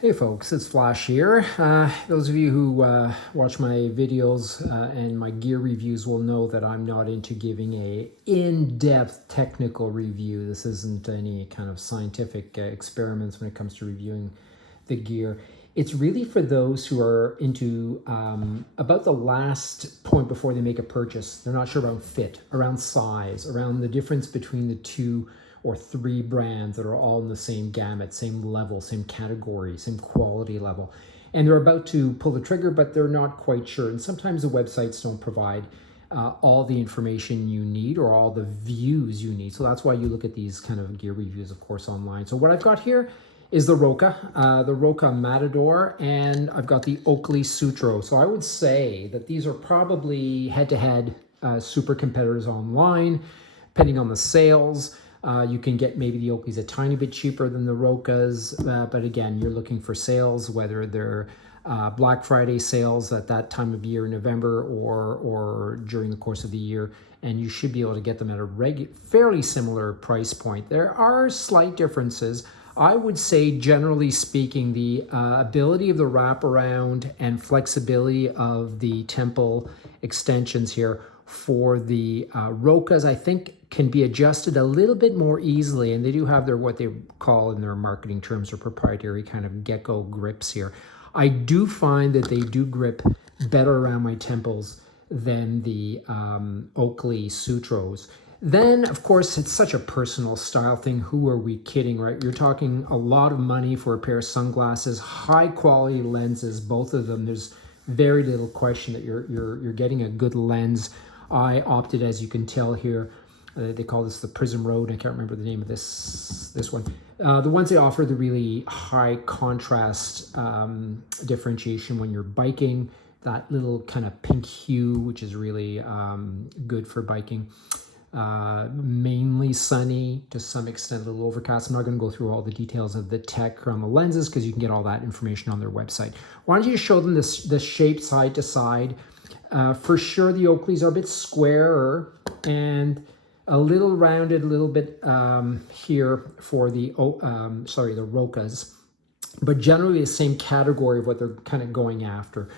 Hey folks, it's Flash here. Those of you who watch my videos and my gear reviews will know that I'm not into giving a in-depth technical review. This isn't any kind of scientific experiments when it comes to reviewing the gear. It's really for those who are into about the last point before they make a purchase. They're not sure around fit, around size, around the difference between the two or three brands that are all in the same gamut, same level, same category, same quality level. And they're about to pull the trigger, but they're not quite sure. And sometimes the websites don't provide all the information you need or all the views you need. So that's why you look at these kind of gear reviews, of course, online. So what I've got here is the Roka Matador, and I've got the Oakley Sutro. So I would say that these are probably head-to-head super competitors online, depending on the sales. You can get maybe the Oakleys a tiny bit cheaper than the Rokas, but again, you're looking for sales, whether they're Black Friday sales at that time of year in November or during the course of the year, and you should be able to get them at a fairly similar price point. There are slight differences. I would say, generally speaking, the ability of the wraparound and flexibility of the temple extensions here for the Rokas, I think, can be adjusted a little bit more easily, and they do have their what they call in their marketing terms their proprietary kind of gecko grips here. I do find that they do grip better around my temples than the Oakley Sutros. Then, of course, it's such a personal style thing. Who are we kidding, right? You're talking a lot of money for a pair of sunglasses, high quality lenses, both of them. There's very little question that you're getting a good lens. I opted, as you can tell here, they call this the Prism Road. I can't remember the name of this one. The ones they offer the really high contrast differentiation when you're biking, that little kind of pink hue, which is really good for biking. Mainly sunny, to some extent a little overcast. I'm not going to go through all the details of the tech on the lenses because you can get all that information on their website. Why don't you show them the shape side to side? For sure, the Oakleys are a bit squarer and a little rounded, a little bit here for the the Rokas, but generally the same category of what they're kind of going after.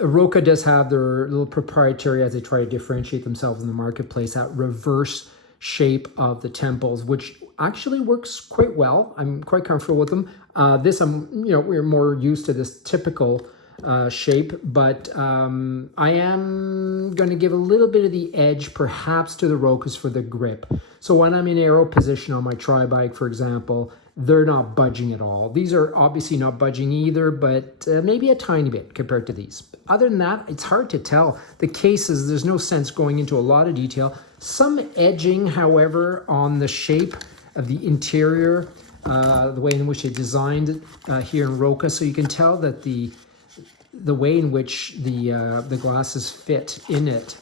Roka does have their little proprietary, as they try to differentiate themselves in the marketplace, that reverse shape of the temples, which actually works quite well. I'm quite comfortable with them. We're more used to this typical shape, but I am going to give a little bit of the edge perhaps to the Rokas for the grip. So when I'm in aero position on my tri-bike, for example, they're not budging at all. These are obviously not budging either, but maybe a tiny bit compared to these. Other than that, it's hard to tell. The cases, there's no sense going into a lot of detail. Some edging, however, on the shape of the interior, the way in which they designed it here in Roka, so you can tell that the way in which the glasses fit in it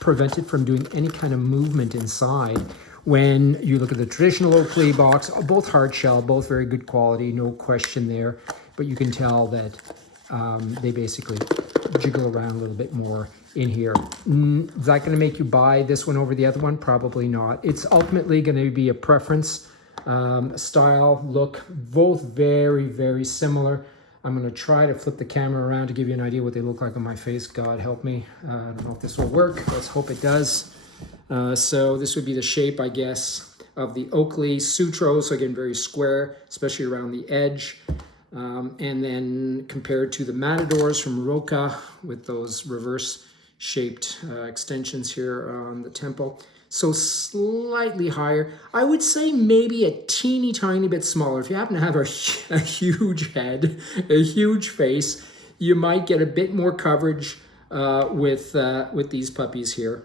prevent it from doing any kind of movement inside. When you look at the traditional Oakley box, both hard shell, both very good quality, no question there, but you can tell that they basically jiggle around a little bit more in here. Is that going to make you buy this one over the other one? Probably not. It's ultimately going to be a preference, style, look, both very, very similar. I'm going to try to flip the camera around to give you an idea what they look like on my face. God help me. I don't know if this will work. Let's hope it does. So this would be the shape, I guess, of the Oakley Sutro. So again, very square, especially around the edge. And then compared to the Matadors from Roka with those reverse shaped extensions here on the temple. So slightly higher. I would say maybe a teeny tiny bit smaller. If you happen to have a huge head, a huge face, you might get a bit more coverage with these puppies here,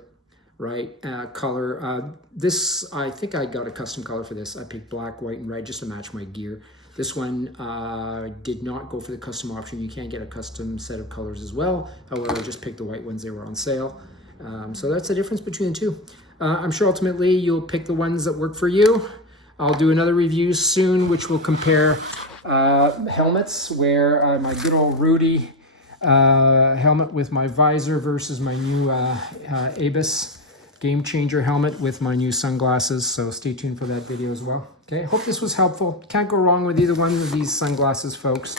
right? Color. This, I think I got a custom color for this. I picked black, white, and red just to match my gear. This one did not go for the custom option. You can get a custom set of colors as well. However, I just picked the white ones. They were on sale. So that's the difference between the two. I'm sure ultimately you'll pick the ones that work for you. I'll do another review soon, which will compare helmets, where my good old Rudy helmet with my visor versus my new Abus Game Changer helmet with my new sunglasses. So stay tuned for that video as well. Okay, hope this was helpful. Can't go wrong with either one of these sunglasses, folks.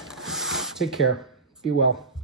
Take care. Be well.